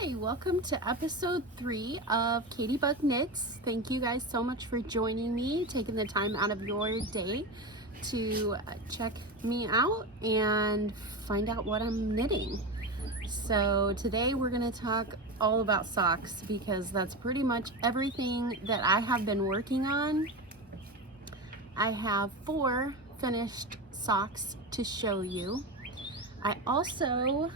Hi, welcome to episode 3 of KatieBugKnits. Thank you guys so much for joining me, taking the time out of your day to check me out and find out what I'm knitting. So today we're going to talk all about socks because that's pretty much everything that I have been working on. I have 4 finished socks to show you. I also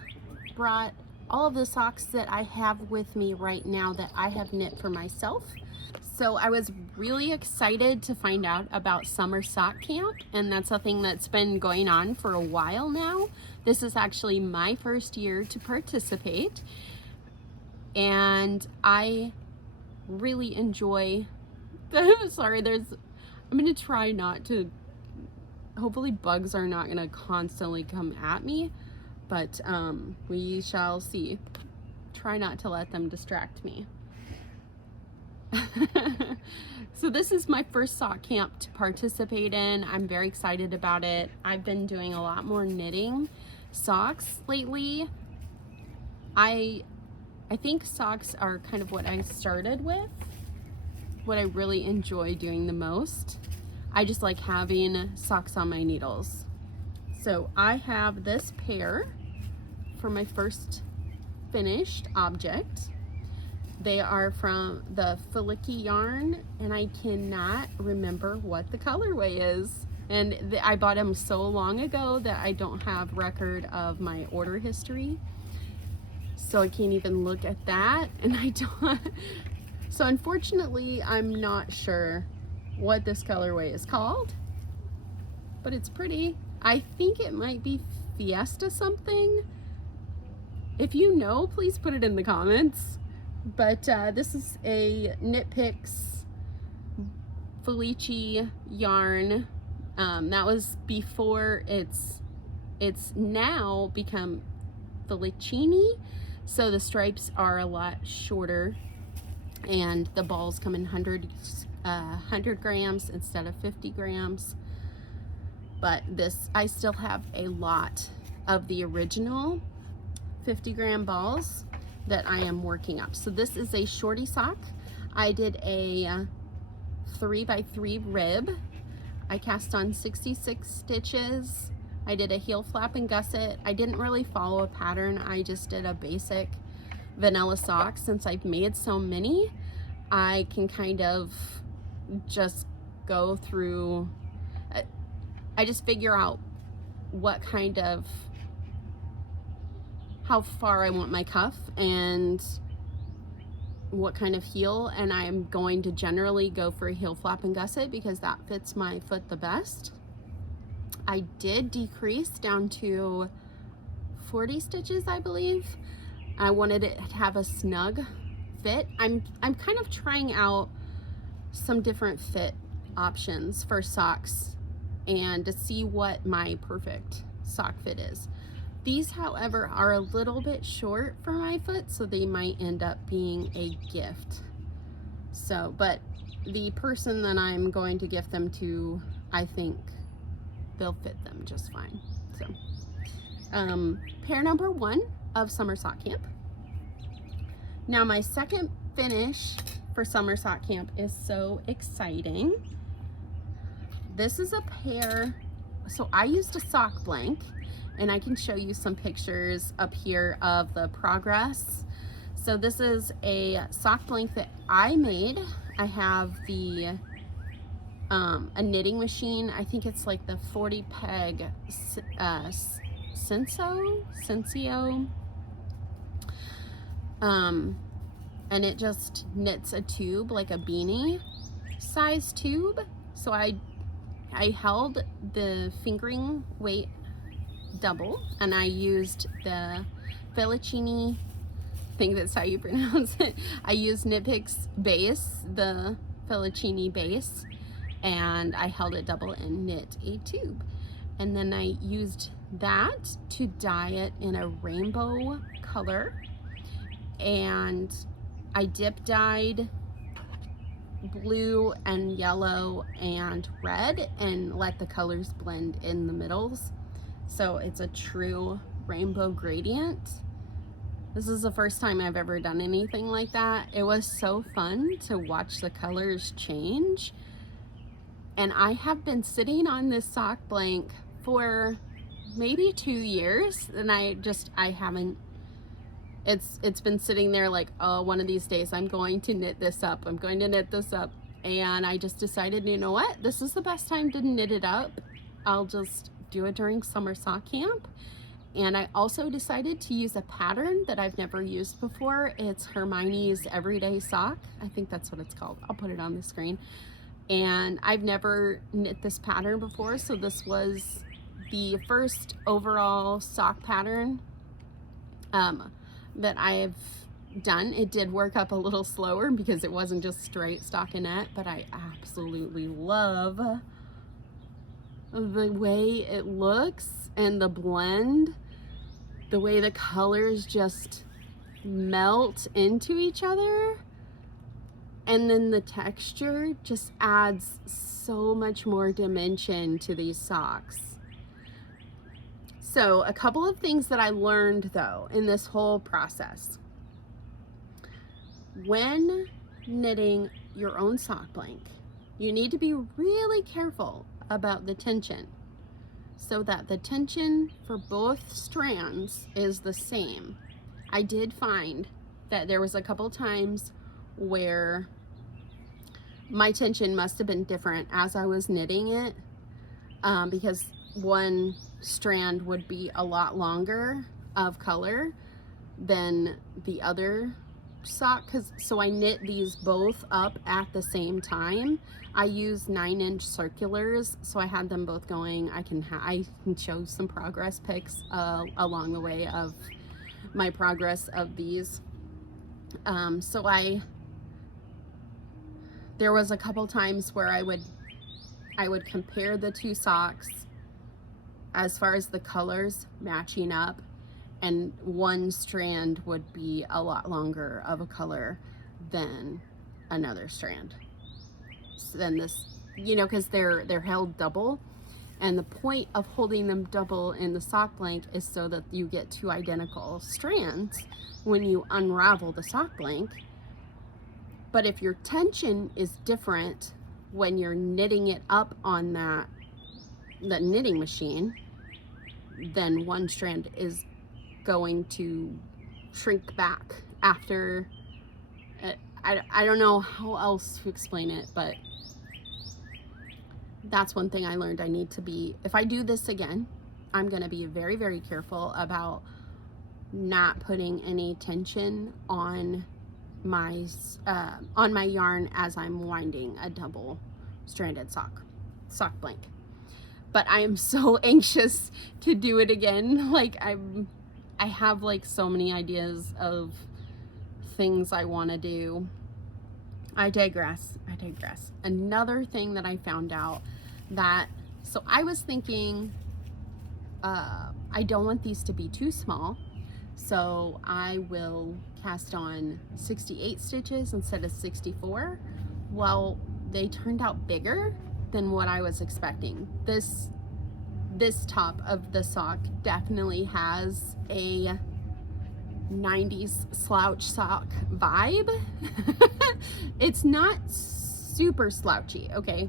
brought all of the socks that I have with me right now that I have knit for myself. So I was really excited to find out about summer sock camp, and that's a thing that's been going on for a while now. This is actually my first year to participate, and I really enjoy I'm gonna try not to, hopefully bugs are not gonna constantly come at me, but we shall see. Try not to let them distract me. So this is my first sock camp to participate in. I'm very excited about it. I've been doing a lot more knitting socks lately. I think socks are kind of what I started with, what I really enjoy doing the most. I just like having socks on my needles. So I have this pair for my first finished object. They are from the filicky yarn, and I cannot remember what the colorway is. And I bought them so long ago that I don't have record of my order history. So I can't even look at that, and I don't. So unfortunately, I'm not sure what this colorway is called, but it's pretty. I think it might be Fiesta something. If you know, please put it in the comments. But this is a Knit Picks Felici yarn. That was before it's now become Felicini. So the stripes are a lot shorter, and the balls come in 100 grams instead of 50 grams. But this, I still have a lot of the original 50-gram balls that I am working up. So this is a shorty sock. I did a 3x3 rib. I cast on 66 stitches. I did a heel flap and gusset. I didn't really follow a pattern. I just did a basic vanilla sock. Since I've made so many, I can kind of just go through, I just figure out what kind of, how far I want my cuff and what kind of heel, and I'm going to generally go for a heel flap and gusset because that fits my foot the best. I did decrease down to 40 stitches, I believe. I wanted it to have a snug fit. I'm kind of trying out some different fit options for socks and to see what my perfect sock fit is. These, however, are a little bit short for my foot, so they might end up being a gift. So, but the person that I'm going to gift them to, I think they'll fit them just fine. So, pair number 1 of Summer Sock Camp. Now, my second finish for Summer Sock Camp is so exciting. This is a pair, so I used a sock blank, and I can show you some pictures up here of the progress. So this is a sock blank that I made. I have the a knitting machine. I think it's like the 40 peg Sensio. And it just knits a tube, like a beanie size tube. So I held the fingering weight double, and I used the Felicini, I think that's how you pronounce it. I used Knit Picks base, the Felicini base, and I held it double and knit a tube. And then I used that to dye it in a rainbow color, and I dip dyed blue and yellow and red and let the colors blend in the middles. So it's a true rainbow gradient. This is the first time I've ever done anything like that. It was so fun to watch the colors change. And I have been sitting on this sock blank for maybe 2 years, and I haven't, it's been sitting there like, oh, one of these days I'm going to knit this up. I'm going to knit this up. And I just decided, you know what? This is the best time to knit it up. I'll just do it during summer sock camp. And I also decided to use a pattern that I've never used before. It's Hermione's Everyday Sock. I think that's what it's called. I'll put it on the screen. And I've never knit this pattern before, so this was the first overall sock pattern that I've done. It did work up a little slower because it wasn't just straight stockinette, but I absolutely love the way it looks and the blend, the way the colors just melt into each other, and then the texture just adds so much more dimension to these socks. So a couple of things that I learned though in this whole process. When knitting your own sock blank, you need to be really careful about the tension so that the tension for both strands is the same. I did find that there was a couple times where my tension must have been different as I was knitting it, because one strand would be a lot longer of color than the other sock, so I knit these both up at the same time. I used 9-inch circulars, so I had them both going. I can show some progress pics along the way of my progress of these. So there was a couple times where I would compare the two socks as far as the colors matching up, and one strand would be a lot longer of a color than another strand. So then this, you know, because they're held double, and the point of holding them double in the sock blank is so that you get two identical strands when you unravel the sock blank. But if your tension is different when you're knitting it up on the knitting machine, then one strand is going to shrink back after. I don't know how else to explain it, but that's one thing I learned. I need to be, if I do this again, I'm going to be very, very careful about not putting any tension on my yarn as I'm winding a double stranded sock blank. But I am so anxious to do it again. Like I have like so many ideas of things I want to do. I digress. Another thing that I found out so I was thinking, I don't want these to be too small, so I will cast on 68 stitches instead of 64. Well, they turned out bigger than what I was expecting. This top of the sock definitely has a 90s slouch sock vibe. It's not super slouchy, okay?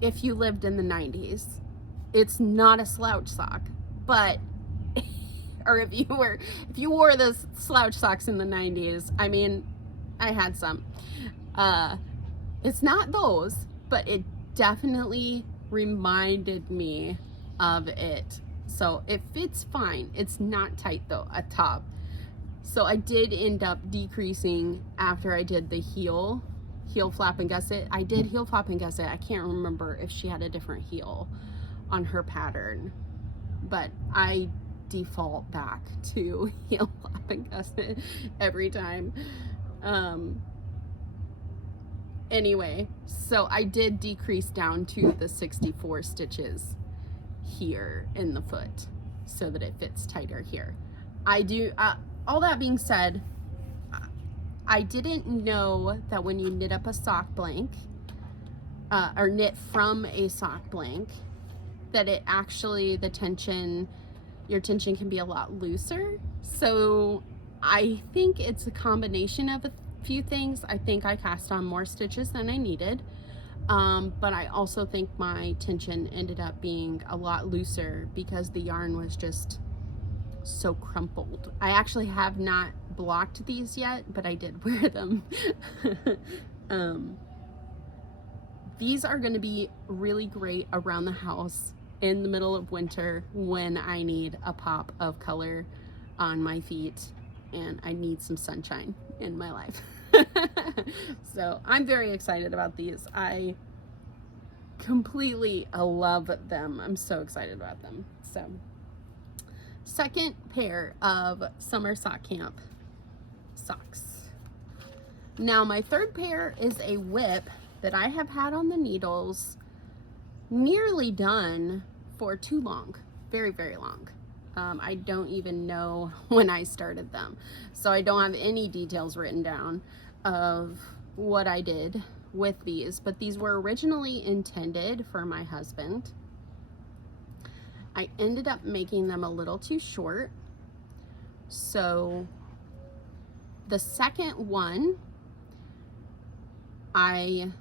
If you lived in the 90s, it's not a slouch sock, but or if you wore those slouch socks in the 90s, I mean, I had some. It's not those, but it definitely reminded me of it. So it fits fine. It's not tight though at top. So I did end up decreasing after I did the heel flap and gusset. I did heel flap and gusset. I can't remember if she had a different heel on her pattern, but I default back to heel flap and gusset every time. Anyway, so I did decrease down to the 64 stitches here in the foot so that it fits tighter here. I do, all that being said, I didn't know that when you knit up a sock blank, or knit from a sock blank, that it actually, the tension your tension can be a lot looser. So I think it's a combination of a few things. I think I cast on more stitches than I needed, but I also think my tension ended up being a lot looser because the yarn was just so crumpled. I actually have not blocked these yet, but I did wear them. These are going to be really great around the house in the middle of winter when I need a pop of color on my feet and I need some sunshine in my life. So I'm very excited about these. I completely love them. I'm so excited about them. So second pair of summer sock camp socks. Now my third pair is a whip that I have had on the needles nearly done for too long, very, very long. I don't even know when I started them, so I don't have any details written down of what I did with these, but these were originally intended for my husband. I ended up making them a little too short, so the second one I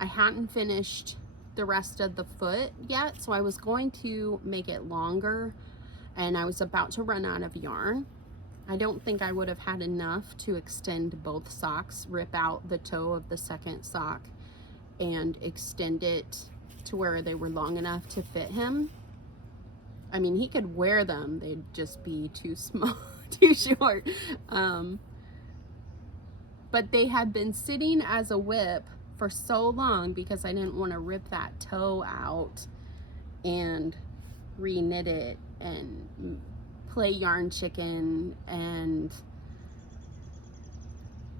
hadn't finished the rest of the foot yet, so I was going to make it longer and I was about to run out of yarn. I don't think I would have had enough to extend both socks, rip out the toe of the second sock and extend it to where they were long enough to fit him. I mean, he could wear them, they'd just be too small, too short. But they had been sitting as a whip for so long because I didn't want to rip that toe out and re-knit it and play yarn chicken. And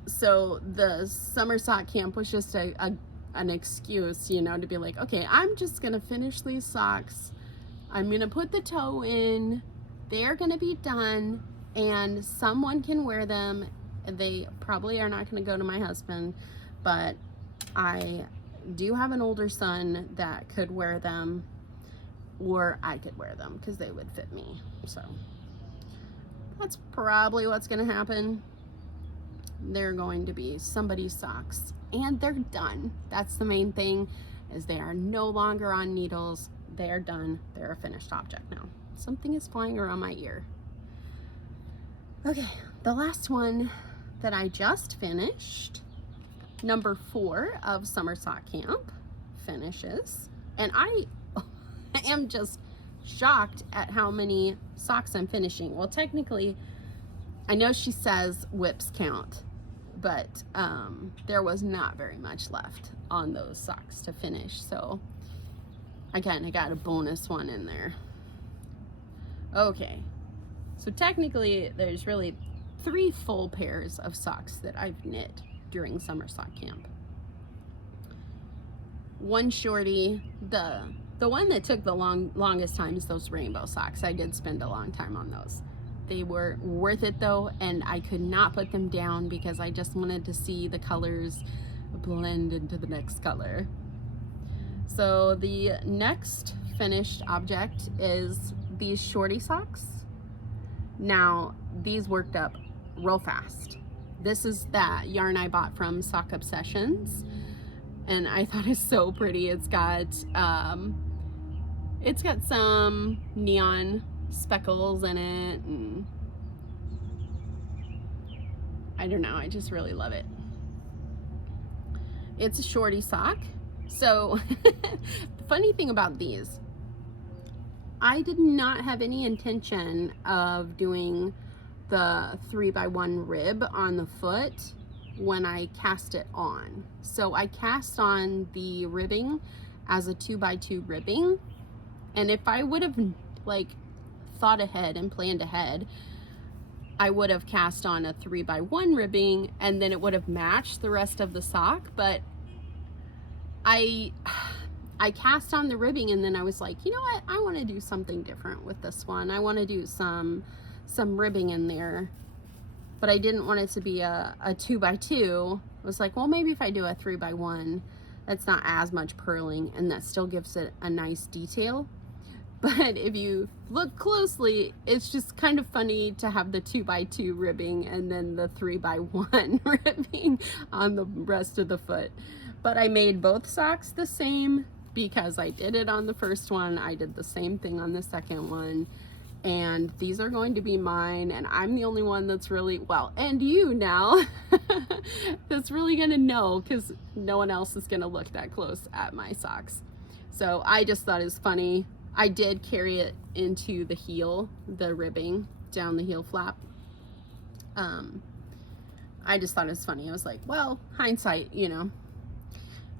so the summer sock camp was just an excuse, you know, to be like, okay, I'm just gonna finish these socks, I'm gonna put the toe in, they're gonna be done, and someone can wear them. They probably are not going to go to my husband, but I do have an older son that could wear them, or I could wear them because they would fit me. So that's probably what's going to happen. They're going to be somebody's socks and they're done. That's the main thing, is they are no longer on needles. They are done. They're a finished object now. Something is flying around my ear. Okay, the last one that I just finished, number 4 of summer sock camp finishes, and I am just shocked at how many socks I'm finishing. Well, technically I know she says whips count, but there was not very much left on those socks to finish, so I kind of got a bonus one in there. Okay, so technically there's really 3 full pairs of socks that I've knit during summer sock camp. One shorty, the one that took the longest time is those rainbow socks. I did spend a long time on those. They were worth it though, and I could not put them down because I just wanted to see the colors blend into the next color. So the next finished object is these shorty socks. Now these worked up real fast. This is that yarn I bought from Sock Obsessions, and I thought it's so pretty. It's got some neon speckles in it, and I don't know, I just really love it. It's a shorty sock. So the funny thing about these, I did not have any intention of doing the 3x1 rib on the foot when I cast it on. So I cast on the ribbing as a 2x2 ribbing, and if I would have like thought ahead and planned ahead, I would have cast on a 3x1 ribbing and then it would have matched the rest of the sock. But I cast on the ribbing and then I was like, you know what, I want to do something different with this one. I want to do some ribbing in there, but I didn't want it to be a 2x2. I was like, well, maybe if I do a 3x1, that's not as much purling and that still gives it a nice detail. But if you look closely, it's just kind of funny to have the 2x2 ribbing and then the 3x1 ribbing on the rest of the foot. But I made both socks the same because I did it on the first one. I did the same thing on the second one. And these are going to be mine, and I'm the only one that's really, well, and you now, that's really gonna know, because no one else is gonna look that close at my socks. So I just thought it was funny. I did carry it into the heel, the ribbing down the heel flap. I just thought it was funny. I was like, well, hindsight, you know,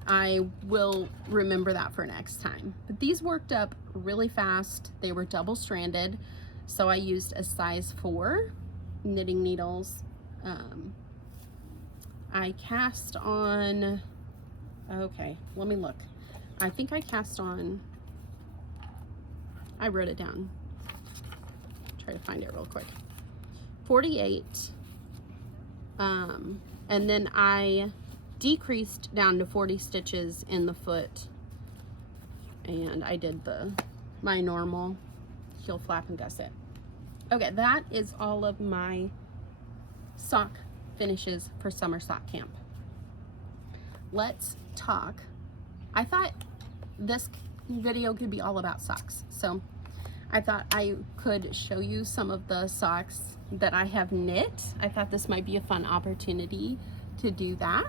I will remember that for next time. But these worked up really fast. They were double stranded, so I used a size 4 knitting needles. I cast on, okay, let me look. I think I cast on, I wrote it down. Try to find it real quick. 48, and then I decreased down to 40 stitches in the foot, and I did my normal heel flap and gusset. Okay, that is all of my sock finishes for summer sock camp. Let's talk. I thought this video could be all about socks, so I thought I could show you some of the socks that I have knit. I thought this might be a fun opportunity to do that.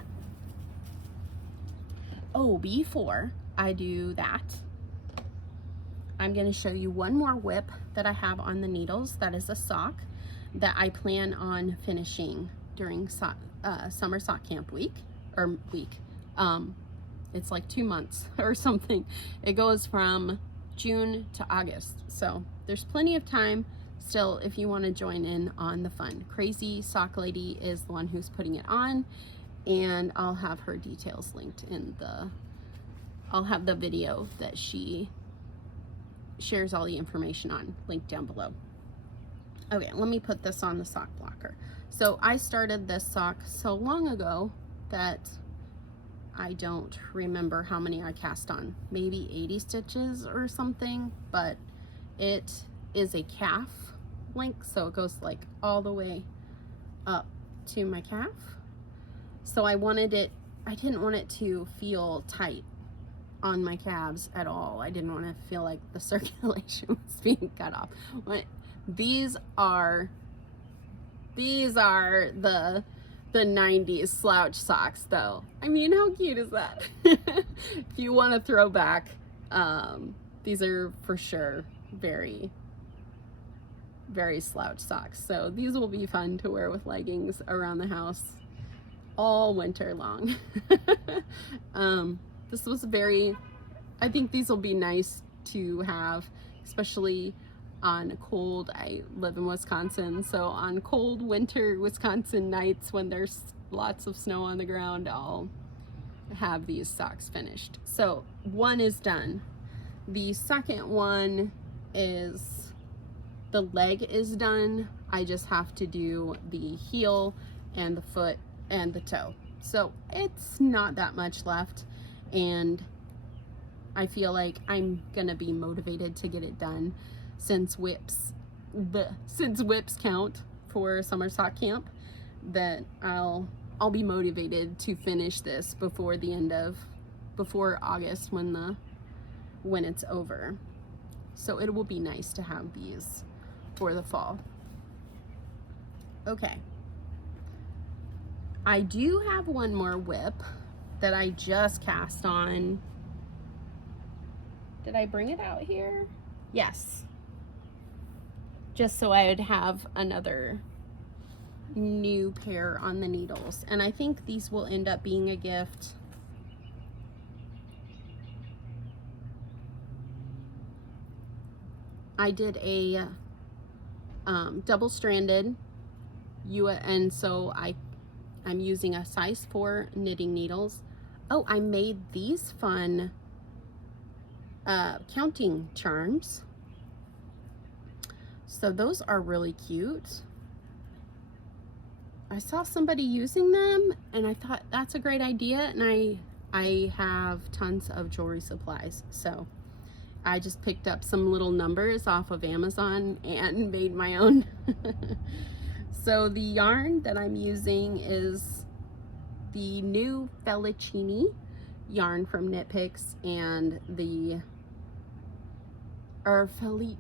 Oh, before I do that, I'm going to show you one more whip that I have on the needles. That is a sock that I plan on finishing during summer sock camp week. It's like 2 months or something. It goes from June to August, so there's plenty of time still if you want to join in on the fun. Crazy Sock Lady is the one who's putting it on, and I'll have her details linked in I'll have the video that she shares all the information on linked down below. Okay, let me put this on the sock blocker. So I started this sock so long ago that I don't remember how many I cast on, maybe 80 stitches or something, but it is a calf length, so it goes like all the way up to my calf. So I didn't want it to feel tight on my calves at all. I didn't want to feel like the circulation was being cut off. These are the 90s slouch socks though. I mean, how cute is that? If you want to throw back, these are for sure very, very slouch socks. So these will be fun to wear with leggings around the house all winter long. This was I think these will be nice to have, especially on cold, I live in Wisconsin, so on cold winter Wisconsin nights when there's lots of snow on the ground, I'll have these socks finished. So one is done. The second one is, the leg is done. I just have to do the heel and the foot and the toe. So it's not that much left, and I feel like I'm gonna be motivated to get it done since whips count for summer sock camp, that I'll be motivated to finish this before August when it's over. So it will be nice to have these for the fall. Okay. I do have one more whip that I just cast on. Did I bring it out here? Yes. Just so I would have another new pair on the needles. And I think these will end up being a gift. I did a double-stranded, and so I'm using a size 4 knitting needles. Oh, I made these fun counting charms. So those are really cute. I saw somebody using them and I thought that's a great idea, and I have tons of jewelry supplies, so I just picked up some little numbers off of Amazon and made my own. So the yarn that I'm using is the new Felicini yarn from Knit Picks, and the Felicini,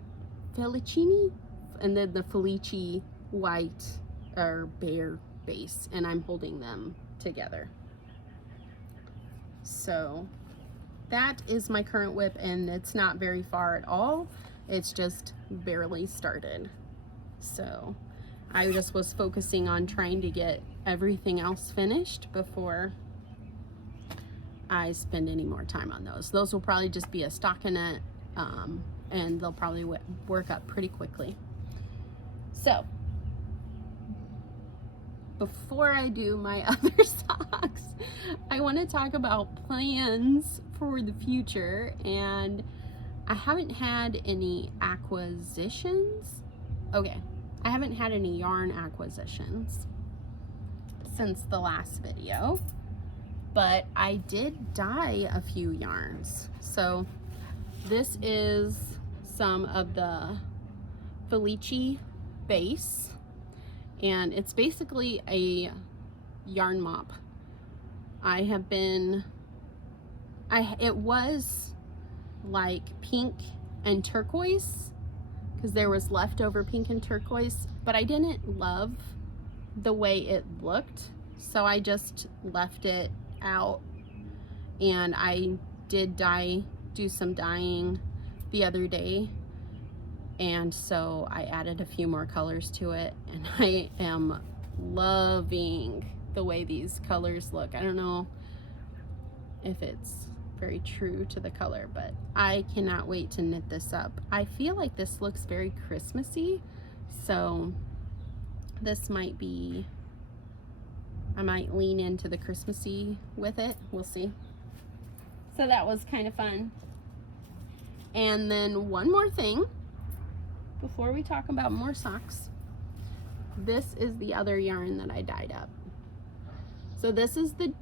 and then the Felici white or bear base, and I'm holding them together. So that is my current whip, and it's not very far at all. It's just barely started. So I just was focusing on trying to get everything else finished before I spend any more time on those. Those will probably just be a stockinette, and they'll probably work up pretty quickly. So before I do my other socks, I want to talk about plans for the future. And I haven't had any acquisitions. Okay, I haven't had any yarn acquisitions since the last video, but I did dye a few yarns. So this is some of the Felici base, and it's basically a yarn mop. It was like pink and turquoise, because there was leftover pink and turquoise, but I didn't love the way it looked, so I just left it out. And I did do some dyeing the other day, and so I added a few more colors to it, and I am loving the way these colors look. I don't know if it's very true to the color, but I cannot wait to knit this up. I feel like this looks very Christmassy, so this might be, I might lean into the Christmassy with it. We'll see. So that was kind of fun. And then one more thing before we talk about more socks. This is the other yarn that I dyed up. So this is the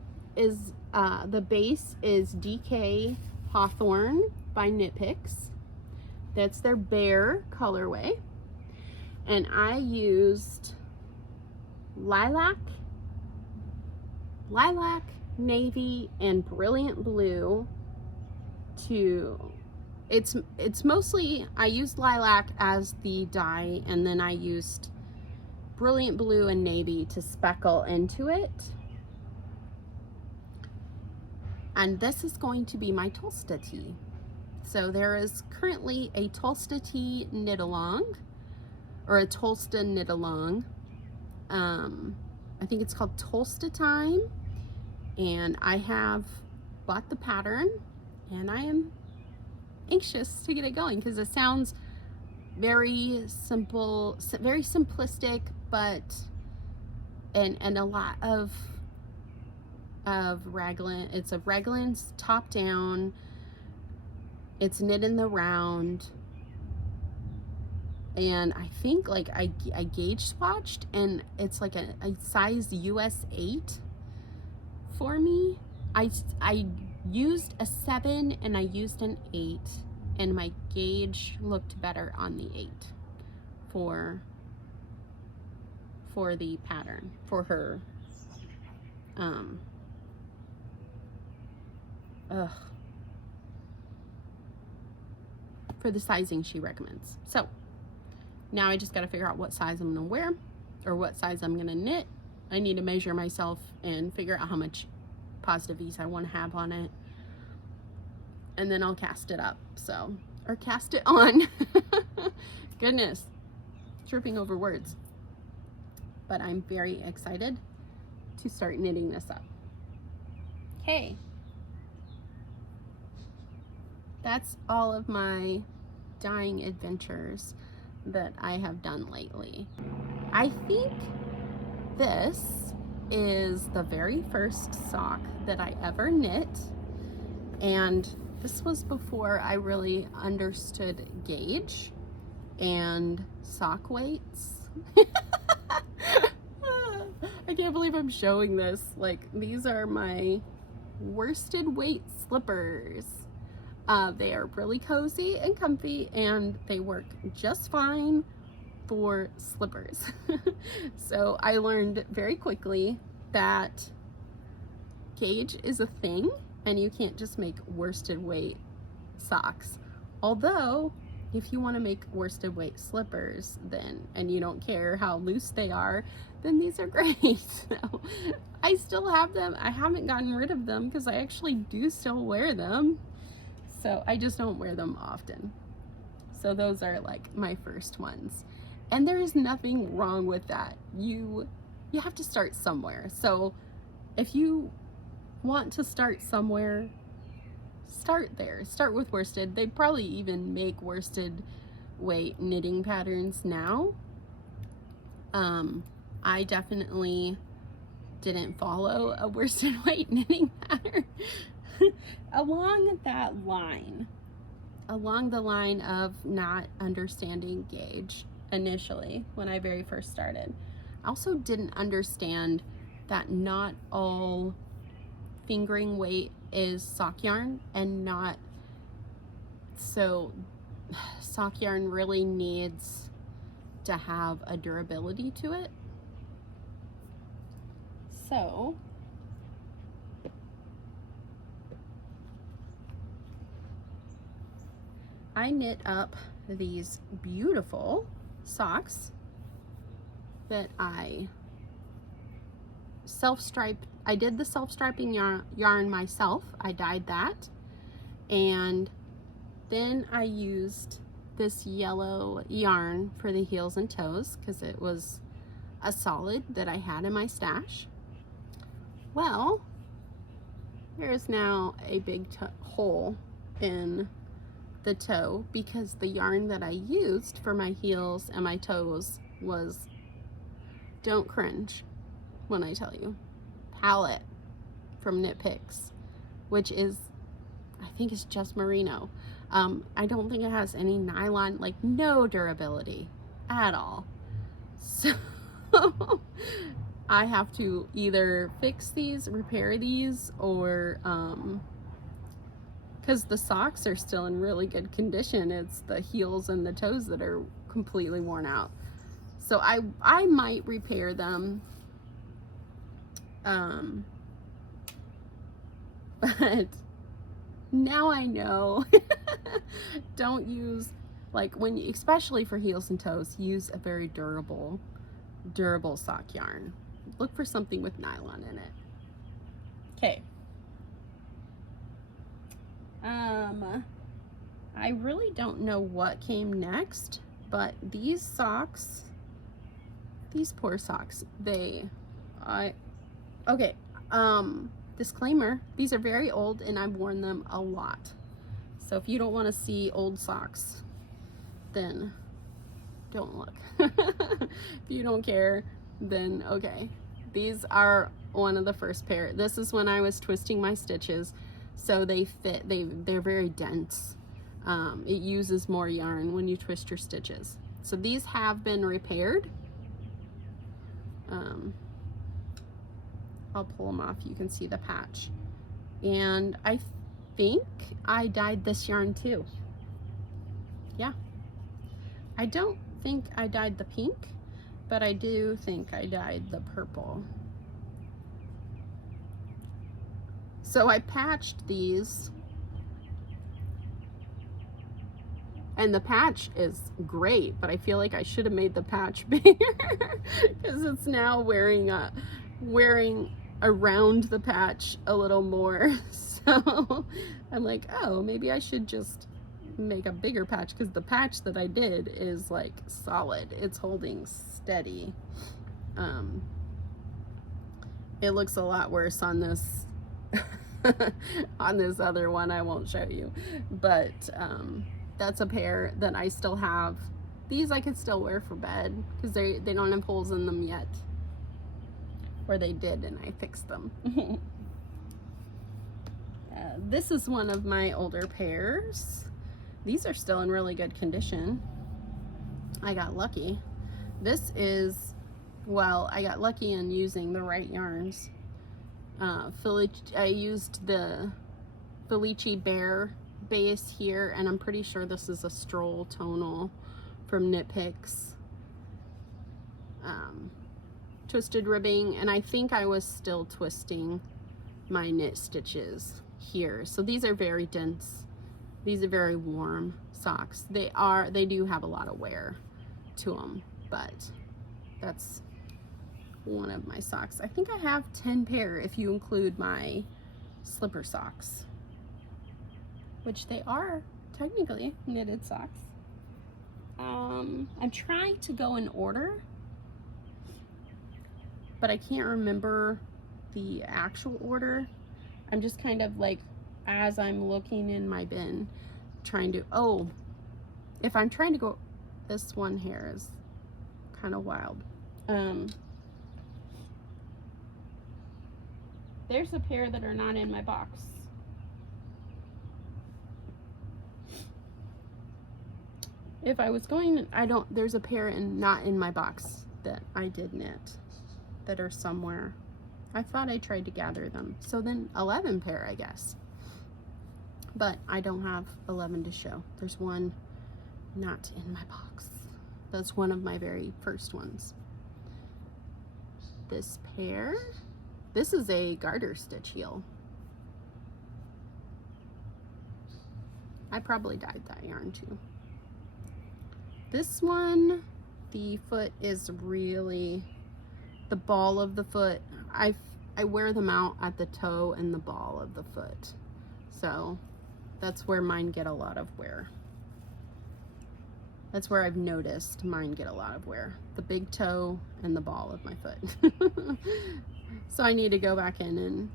base is DK Hawthorne by Knit Picks. That's their bear colorway. And I used lilac, navy, and brilliant blue to, it's mostly, I used lilac as the dye, and then I used brilliant blue and navy to speckle into it. And this is going to be my Tulsta tee. So there is currently a Tulsta tee knit along, or a Tulsta knit along. I think it's called Tulsta Time, and I have bought the pattern, and I am anxious to get it going because it sounds very simple, very simplistic, but and a lot of raglan. It's a raglan top down. It's knit in the round, and I think like I gauge swatched, and it's like a size US 8 for me. I used a 7 and I used an 8, and my gauge looked better on the 8 for the pattern, for her for the sizing she recommends. So now I just got to figure out what size I'm gonna wear, or what size I'm gonna knit. I need to measure myself and figure out how much positive ease I want to have on it, and then I'll cast it up. So, or cast it on. Goodness, tripping over words. But I'm very excited to start knitting this up. Okay, that's all of my dyeing adventures that I have done lately. I think this is the very first sock that I ever knit, and this was before I really understood gauge and sock weights. I can't believe I'm showing this. Like, these are my worsted weight slippers. They are really cozy and comfy, and they work just fine for slippers. So I learned very quickly that gauge is a thing, and you can't just make worsted weight socks. Although, if you want to make worsted weight slippers, then, and you don't care how loose they are, then these are great. So I still have them. I haven't gotten rid of them because I actually do still wear them. So I just don't wear them often. So those are like my first ones. And there is nothing wrong with that. You have to start somewhere. So if you want to start somewhere, start there. Start with worsted. They probably even make worsted weight knitting patterns now. I definitely didn't follow a worsted weight knitting pattern. Along the line of not understanding gauge initially when I very first started. I also didn't understand that not all fingering weight is sock yarn, and not so sock yarn really needs to have a durability to it. So I knit up these beautiful socks that I self-striped. I did the self-striping yarn myself. I dyed that, and then I used this yellow yarn for the heels and toes because it was a solid that I had in my stash. Well, there's now a big hole in the toe because the yarn that I used for my heels and my toes was, don't cringe when I tell you, Palette from Knit Picks, which is, I think it's just merino. I don't think it has any nylon, like no durability at all. So I have to either fix these, repair these, or because the socks are still in really good condition. It's the heels and the toes that are completely worn out. So I might repair them. But now I know, don't use, like when, especially for heels and toes, use a very durable sock yarn. Look for something with nylon in it. Okay. I really don't know what came next, but these socks, these poor socks, okay, disclaimer, these are very old and I've worn them a lot. So if you don't want to see old socks, then don't look. If you don't care, then okay. These are one of the first pair. This is when I was twisting my stitches, so they fit, they're very dense. It uses more yarn when you twist your stitches. So these have been repaired. I'll pull them off, you can see the patch. And I think I dyed this yarn too. Yeah. I don't think I dyed the pink, but I do think I dyed the purple. So I patched these, and the patch is great, but I feel like I should have made the patch bigger because it's now wearing around the patch a little more. So I'm like, oh, maybe I should just make a bigger patch, because the patch that I did is like solid. It's holding steady. It looks a lot worse on this on this other one I won't show you, but that's a pair that I still have. These I could still wear for bed because they don't have holes in them yet, or they did and I fixed them. This is one of my older pairs. These are still in really good condition. I got lucky. This is, well, I got lucky in using the right yarns. I used the Felici Bear base here, and I'm pretty sure this is a Stroll tonal from Knit Picks. Twisted ribbing, and I think I was still twisting my knit stitches here. So these are very dense. These are very warm socks. They do have a lot of wear to them, but that's one of my socks. I think I have 10 pair if you include my slipper socks, which they are technically knitted socks. I'm trying to go in order, but I can't remember the actual order. I'm just kind of like, as I'm looking in my bin, trying to, oh, if I'm trying to go, this one here is kind of wild. There's a pair that are not in my box. If I was going, there's a pair not in my box that I did knit that are somewhere. I thought I tried to gather them. So then 11 pair, I guess. But I don't have 11 to show. There's one not in my box. That's one of my very first ones. This pair, this is a garter stitch heel. I probably dyed that yarn too. This one, the foot is really, the ball of the foot, I wear them out at the toe and the ball of the foot. So that's where mine get a lot of wear. That's where I've noticed mine get a lot of wear. The big toe and the ball of my foot. So I need to go back in and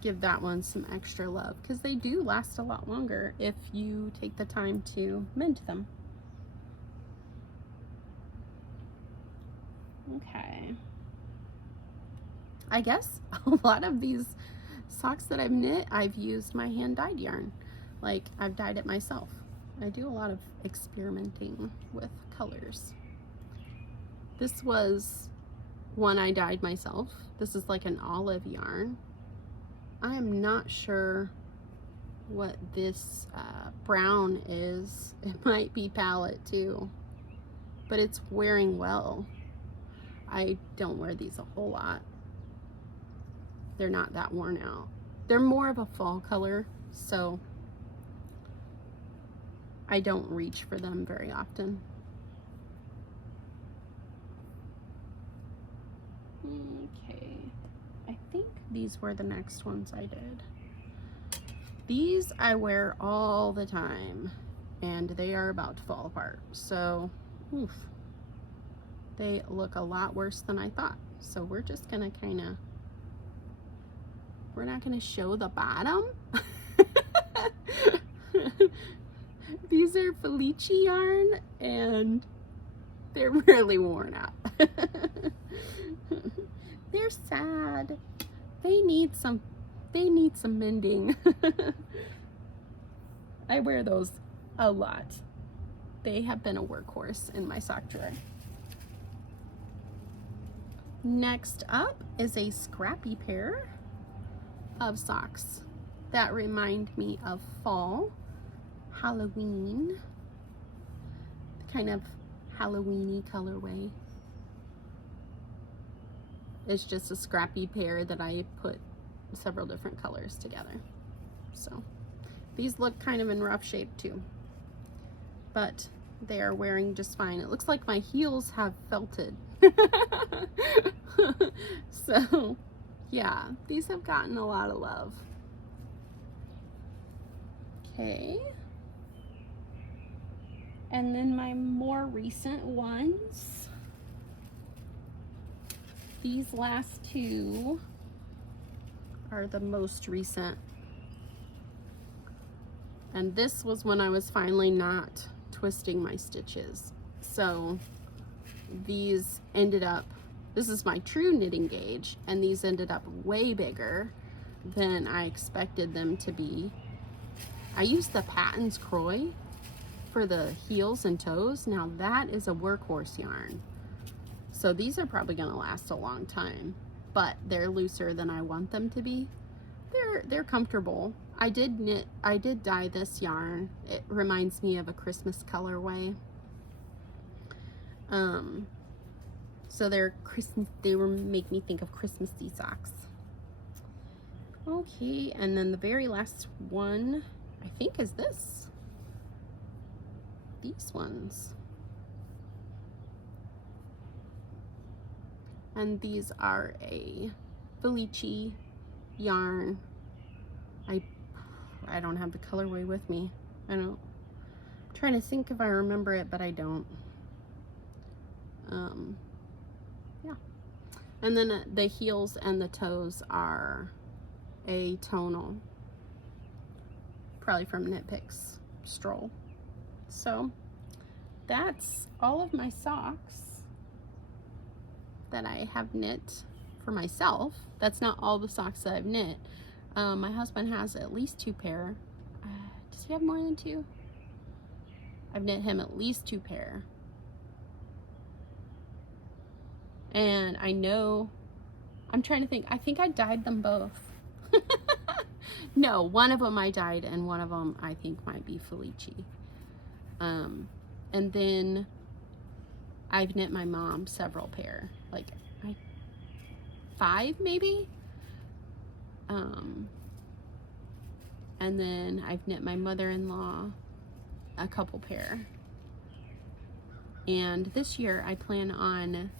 give that one some extra love, because they do last a lot longer if you take the time to mend them. Okay. I guess a lot of these socks that I've knit, I've used my hand dyed yarn. Like, I've dyed it myself. I do a lot of experimenting with colors. This was one I dyed myself. This is like an olive yarn. I am not sure what this brown is. It might be palette too, but it's wearing well. I don't wear these a whole lot. They're not that worn out. They're more of a fall color, so I don't reach for them very often. Okay, I think these were the next ones I did. These I wear all the time, and they are about to fall apart. So, oof, they look a lot worse than I thought. So we're just gonna we're not gonna show the bottom. These are Felice yarn, and they're really worn out. They're sad. They need some mending. I wear those a lot. They have been a workhorse in my sock drawer. Next up is a scrappy pair of socks that remind me of fall, Halloween, kind of Halloween-y colorway. It's just a scrappy pair that I put several different colors together. So these look kind of in rough shape too, but they are wearing just fine. It looks like my heels have felted. So yeah, these have gotten a lot of love. Okay. And then my more recent ones. These last two are the most recent. And this was when I was finally not twisting my stitches. So these ended up, this is my true knitting gauge, and these ended up way bigger than I expected them to be. I used the Patton's Croy for the heels and toes. Now that is a workhorse yarn. So these are probably gonna last a long time, but they're looser than I want them to be. They're comfortable. I did dye this yarn. It reminds me of a Christmas colorway. So they make me think of Christmassy socks. Okay, and then the very last one, I think, is this. These ones. And these are a Felici yarn. I don't have the colorway with me. I'm trying to think if I remember it, but I don't. Yeah. And then the heels and the toes are a tonal, probably from Knit Picks Stroll. So that's all of my socks that I have knit for myself. That's not all the socks that I've knit. My husband has at least 2 pair. Does he have more than 2? I've knit him at least 2 pair. And I know, I'm trying to think, I think I dyed them both. No, one of them I dyed, and one of them I think might be Felici. And then I've knit my mom several pair, like 5 maybe. And then I've knit my mother-in-law a couple pair. And this year I plan on,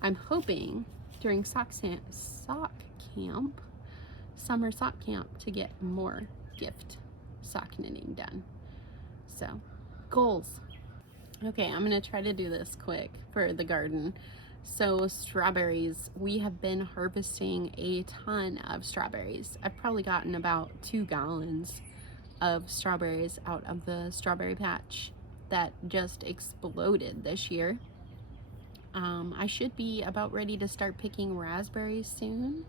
I'm hoping during summer sock camp, to get more gift sock knitting done. So, goals. Okay, I'm gonna try to do this quick for the garden. So strawberries, we have been harvesting a ton of strawberries. I've probably gotten about 2 gallons of strawberries out of the strawberry patch that just exploded this year. I should be about ready to start picking raspberries soon.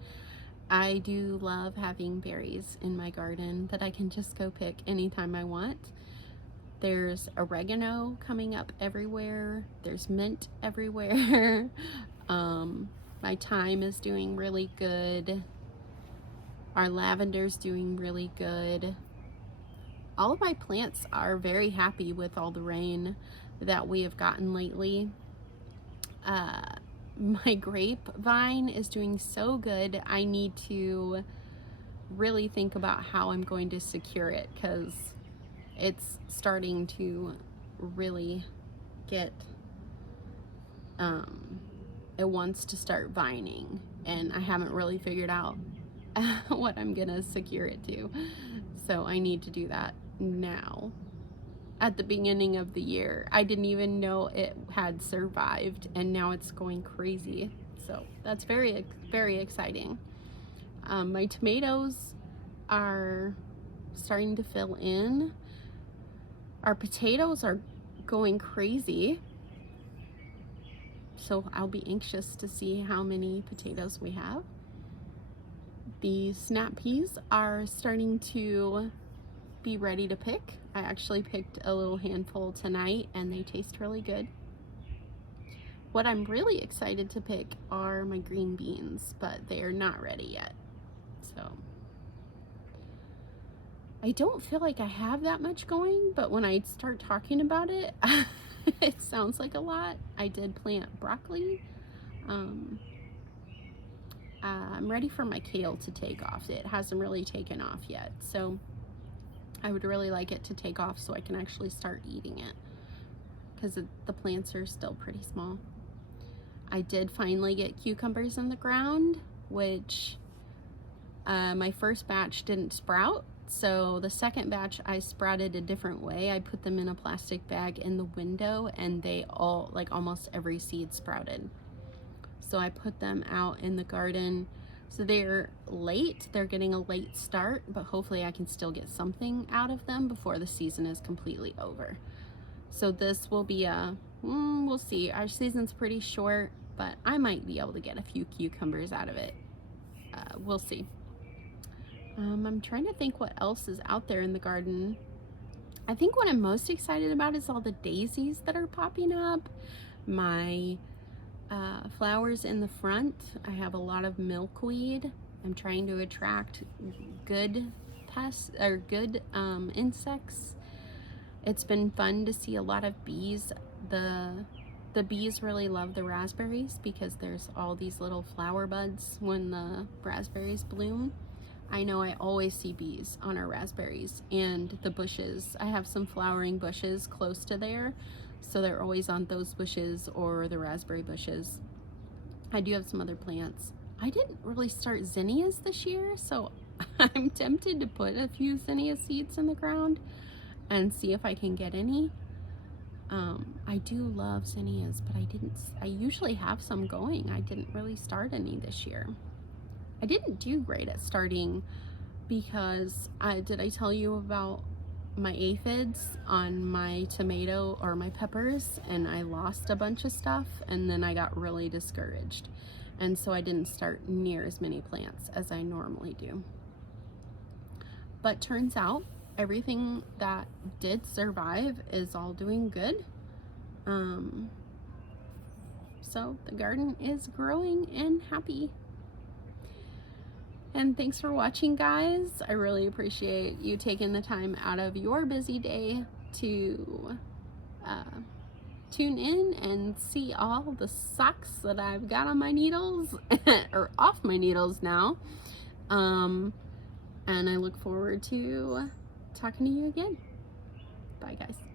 I do love having berries in my garden that I can just go pick anytime I want. There's oregano coming up everywhere. There's mint everywhere. My thyme is doing really good. Our lavender's doing really good. All of my plants are very happy with all the rain that we have gotten lately. My grapevine is doing so good. I need to really think about how I'm going to secure it, because it's starting to really get, it wants to start vining, and I haven't really figured out what I'm gonna secure it to. So I need to do that now. At the beginning of the year, I didn't even know it had survived, and now it's going crazy. So that's very, very exciting. My tomatoes are starting to fill in. Our potatoes are going crazy. So I'll be anxious to see how many potatoes we have. The snap peas are starting to be ready to pick. I actually picked a little handful tonight, and they taste really good. What I'm really excited to pick are my green beans, but they are not ready yet. So I don't feel like I have that much going, but when I start talking about it, it sounds like a lot. I did plant broccoli. I'm ready for my kale to take off. It hasn't really taken off yet, so I would really like it to take off so I can actually start eating it, because the plants are still pretty small. I did finally get cucumbers in the ground, which my first batch didn't sprout. So the second batch I sprouted a different way. I put them in a plastic bag in the window, and they all, like almost every seed, sprouted. So I put them out in the garden. So they're late, they're getting a late start, but hopefully I can still get something out of them before the season is completely over. So this will be we'll see. Our season's pretty short, but I might be able to get a few cucumbers out of it. We'll see. I'm trying to think what else is out there in the garden. I think what I'm most excited about is all the daisies that are popping up. My flowers in the front, I have a lot of milkweed. I'm trying to attract good pests or good insects. It's been fun to see a lot of bees. The bees really love the raspberries because there's all these little flower buds when the raspberries bloom. I know I always see bees on our raspberries and the bushes. I have some flowering bushes close to there, so they're always on those bushes or the raspberry bushes. I do have some other plants. I didn't really start zinnias this year, so I'm tempted to put a few zinnia seeds in the ground and see if I can get any. I do love zinnias, but I usually have some going. I didn't really start any this year. I didn't do great at starting because did I tell you about my aphids on my tomato or my peppers, and I lost a bunch of stuff and then I got really discouraged, and so I didn't start near as many plants as I normally do. But turns out everything that did survive is all doing good. So the garden is growing and happy. And thanks for watching, guys. I really appreciate you taking the time out of your busy day to tune in and see all the socks that I've got on my needles or off my needles now. And I look forward to talking to you again. Bye, guys.